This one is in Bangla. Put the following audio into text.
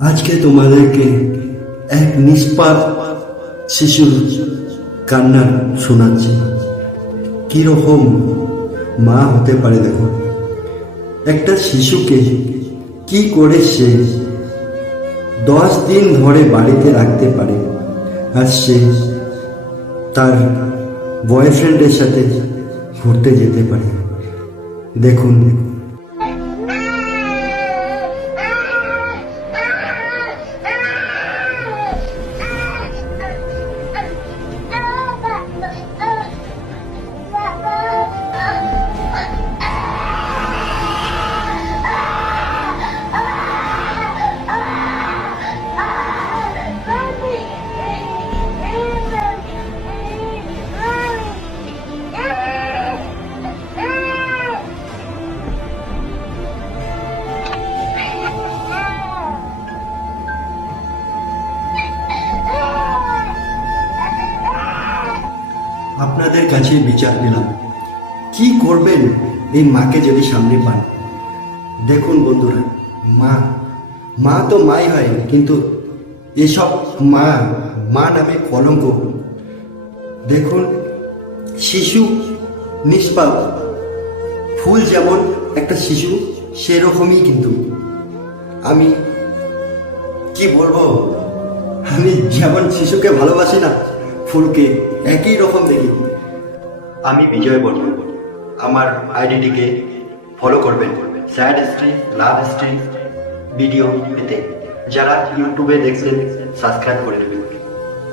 আজকে তোমাদেরকে এক নিষ্পাপ শিশুর কান্না শোনাচ্ছি। কিরকম মা হতে পারে দেখো, একটা শিশুকে কি করে সে 10 দিন ধরে বাড়িতে রাখতে পারে, আর সে তার বয়ফ্রেন্ডের সাথে ঘুরতে যেতে পারে। দেখুন, আপনাদের কাছে বিচার দিলাম, কি করবেন এই মাকে যদি সামনে পান। দেখুন বন্ধুরা, মা মা তো মাই হয়, কিন্তু এসব মা মা নামে কলঙ্ক। দেখুন, শিশু নিষ্পাপ, ফুল যেমন একটা শিশু সেরকমই। কিন্তু আমি কি বলবো, আমি যেমন শিশুকে ভালোবাসি না, ফুলকে একই রকম দেখি। আমি বিজয় বর্মন, আমার আইডিটিকে ফলো করবেন। স্যাড হিস্ট্রি, লাভ হিস্ট্রি ভিডিও পেতে যারা ইউটিউবে দেখছেন সাবস্ক্রাইব করে নেবেন।